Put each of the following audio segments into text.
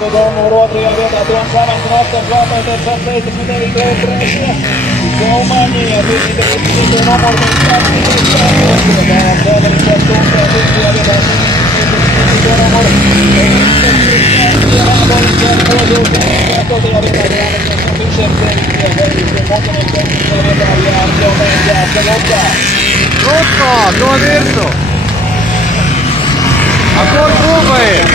numuru otrajā vietā Toms Avans un Oskars Valpēters ar 69 priekšā. Zolmaņi ar 57 numuru pēc pārstīgās stāvos. Dēlām Zēveris ar Tumsē 5. vietā 57 numuru. Ābolis ar Kozils 8. vietā Jānis un Fišers 9. Zēveris un Mokanis 10. vietā Jānis Jomēns Jāska Lutkā. Lutko, to virsu! A kur kluba ir?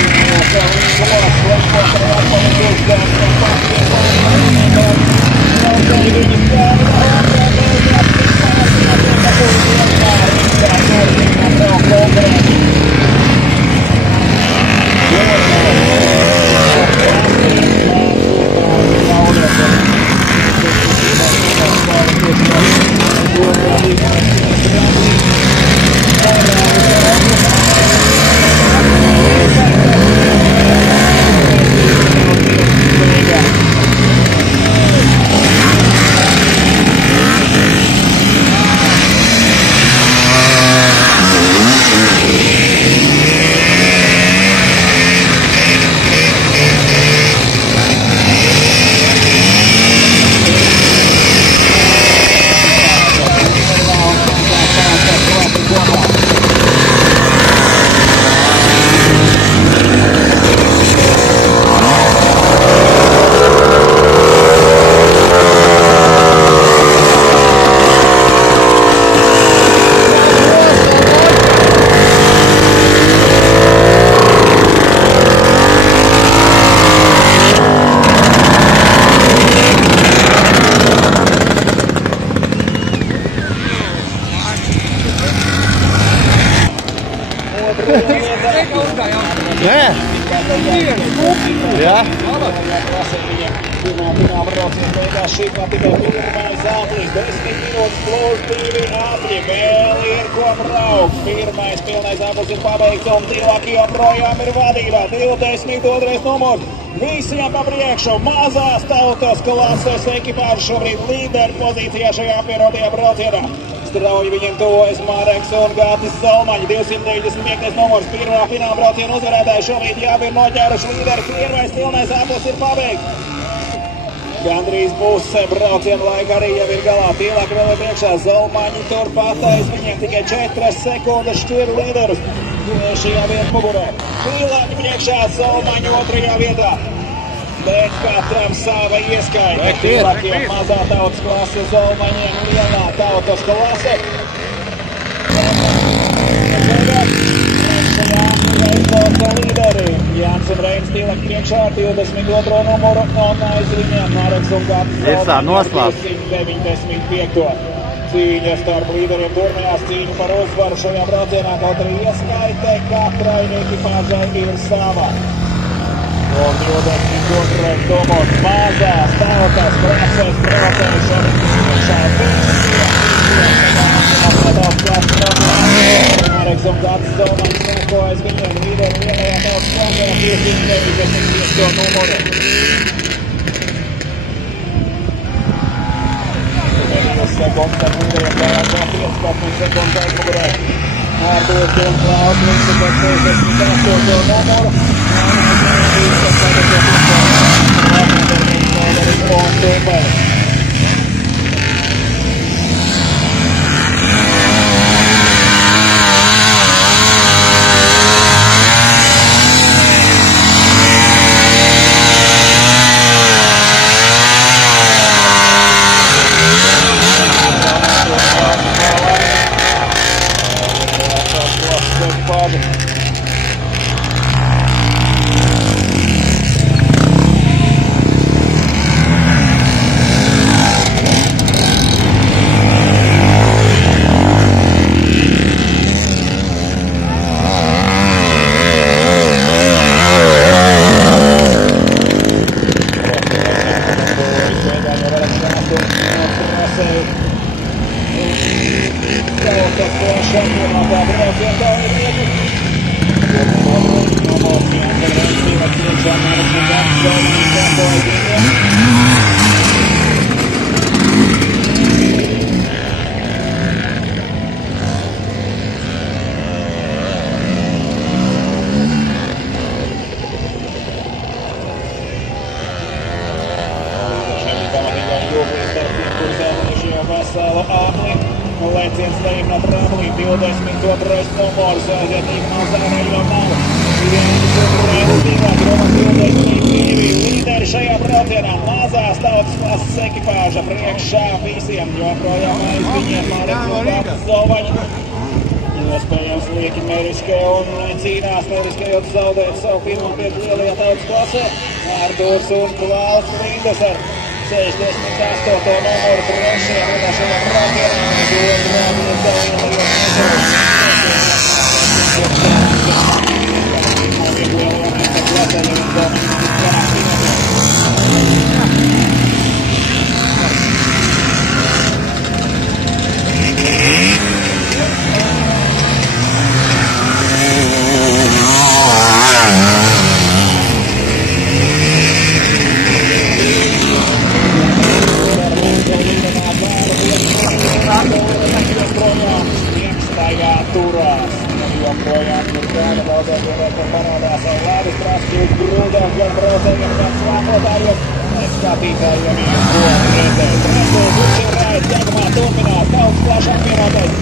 Nē? Jā? Pirmā brauciena beigās šī kā tikai pirmais ātris, 10 minūtes plus 2 ātri, vēl ir ko braukt. Pirmais pilnais ātris ir pabeigts un cilvēki joprojām ir vadībā. 22. numurs, visiem pa priekšu, mazās tautas klases ekipāžu šobrīd līderu pozīcijā šajā apvienotajā braucienā. Strauji viņiem tuvojas Mareks un Gatis Zolmaņi, 295. numurs, pirmā fināla brauciena uzvarētāji šobrīd jau ir noķēruši līderi. Pirmais pilnais ātris ir pabeigts. Gandrīz puse brauciena laika arī jau ir galā. Tielāk vēl ir priekšā Zolmaņi turpattais, viņiem tikai 4 sekundes šķir līderus. Šajā vietā mugurē. Tielāk priekšā Zolmaņi 2. vietā. Bet katram sava ieskaita. Tielākiem mazā tautas klase, Zolmaņiem lielā tautas klase. Līderi. Jānis un Reinis tielāk priekšā ar 22. numuru un aiz viņiem Mareks un Gatis Zolmaņi 295. Cīņa starp līderiem turnējās, cīņa par uzvaru šajā braucienā, kaut arī ieskaite katrai ekipāžai ir sava. Un 22. numurs mazās tautas klases braucēji šobrīd priekšā Mareks un Gatis Zolmaņi sekojas viņiem līderi lielajā tautas klasē 295. numuru. Sekundes ar līderiem pārāk 15 sekundes aizmugurē. Ārdos un Klaus pēc 68. numuru. Veselu apli. Leciens lejiem no trablī, 22. numurs, aiziet Ignauzāna Ilonau. Viens un rezultīvāk, Roma 22. Līderi šajā braucienā mazās tautas klases ekipāža priekšā visiem, joprojām aiz viņiem Marek Zovaņa. Iespējams lieki Meriske un cīnās neriskējot zaudēt savu pirmo vietu lielajā tautas klasē. Ārdurs un Klāls Lindes ar 68. numuru trešajā vietā šajā braucienā. Otrā vietā lielajos mežos. Lielajā meža klasē jau joprojām ir gana daudzāk ievērt parādās ar Lēvis Praskīt grūdāk gan braucējiem, gan slāpotājiem, skatītājiem ir ko redzēt. Trešais uzšķirājs ķekamā turpinās, daudz plašāk vienotais.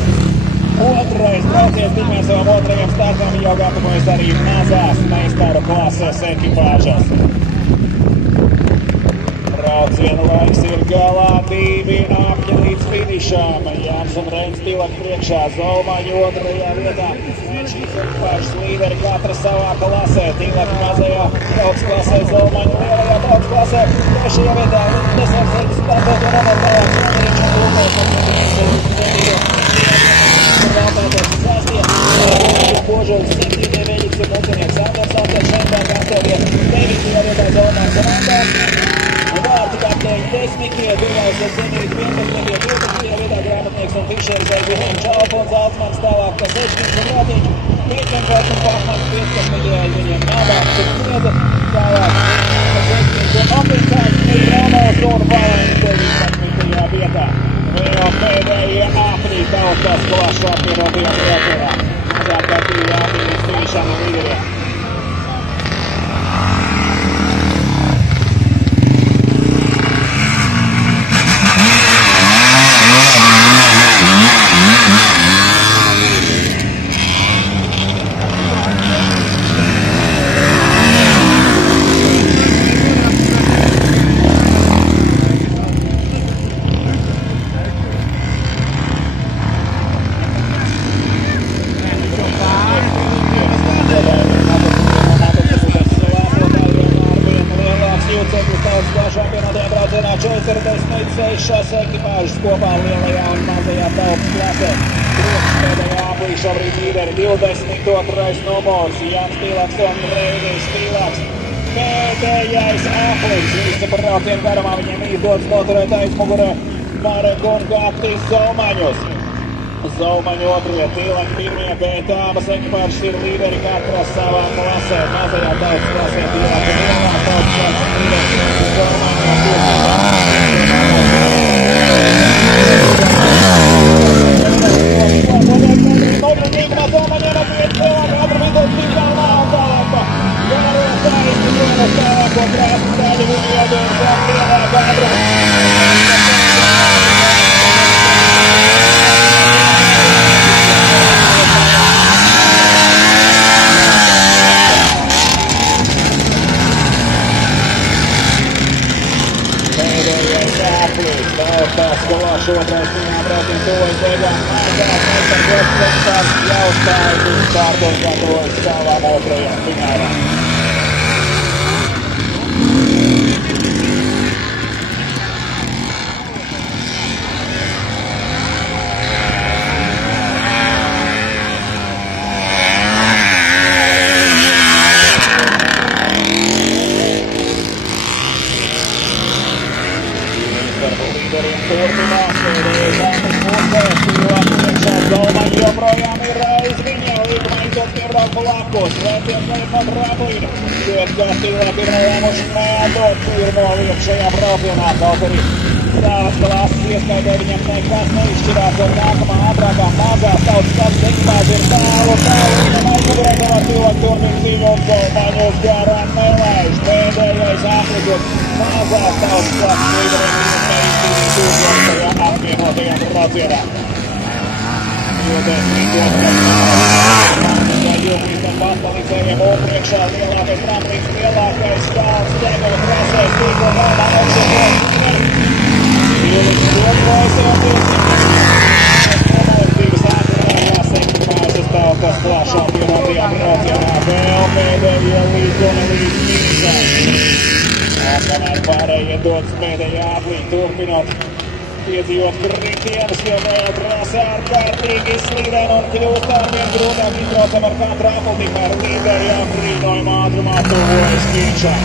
Otrais braucies pirmiem savam otrajam startam jau gatavojas arī mazās meistaru klases ekipāžas. Brauciena laiks ir galā, 2 apļi līdz finišām. Jānis un Reins Tilak priekšā, Zolmaņu otrajā vietā. Šīs ekipāžas līderi katra savā klasē. Tilak mazajā tautas klasē, Zolmaņu lielajā tautas klasē. Trešajā vietā Lindes ar 68. numuru tālāk Šandriņš un Lūkais ar 79. Sastie, Požuls 7. Veļiks un Mucinieks Andersons ar Šendāk 8. 9. vietā Zolmaņs un Andārs. Vārti kapteiņi tehnikie, Durvais ar Zenīti 11. 12. vietā Grāmatnieks un Fišeris ar Vilniņu Čalpons, Altmans tālāk Kasečkins un Rātiņš, Pieķenkārts un Pakmans 15. viņiem Nabāks un Sniedze, tālāk Kasečkins un Opincāns, Miļonovs un Valens 19. vietā. Vēl pēdējie apļi tautas klašu apvienotajā braucienā. Mazākārtīgi apļi līdz finišām un līderiem. Ekipāžas kopā lielajā un mazajā tautas klasē. Priekšpēdējā aplī šobrīd līderi 22. numurs Jānis Tilaks un Reinis Tilaks. Pēdējais aplis visu braucienu garumā viņiem izdodas noturēt aizmugurē Marek un Gatis Zolmaņus. Zolmaņu otrie, Tilaki pirmie, bet abas ekipāžas ir līderi katrā savā klasē. Mazajā tautas klasē Tilaki lielā tautas klasē līderi Zolmaņu un Šodien viņā brauciena tuvojas beigām. Mazās meistarklas centās jau stājas un kārtos gatavojas savām otrajām finālām. Turpinās pēdējais aplis pusēs, Tilak priekšā Zolmaņi joprojām ir aiz viņa, līgumaitot piebrauc blakus, Lēcies vēl no Drablīna, šķiet, ka Tilak ir nolēmuši neatdot pirmo vietu šajā braucienā, kaut arī savas klases ieskaitē viņam nekas neizšķirās, un nākamā ātrākā mazās tautas klases ekipāža ir tālu, viņam aizmugurē, kamēr Tilak turpina cīņu un Zolmaņus garām nelaiž. Pēdējais aplis mazās tautas klases līderiem. Tiem Rotjärä. Jotenkin tuossa julkisten vastaliksen ja Mobrexal lielākais tramplīns, lielākais stāvs, Tego trasēs, tīko galvā augstu postīvi. Ilgi dokojas jau 200 ātrākās sekundāses tautas plašākiem Tiem Rotjärā. Vēl pēdējie līdz mīnusai. Kamēr pārējie dodas pēdējā aplī turpinot. Piedzīvot kritienus, jo vēl trasē ārkārtīgi slīdēn un kļūst arvien grūtāk izbraucam ar katru apli, tikmēr līderi aprīnojuma ātrumā tuvojas Kīčā.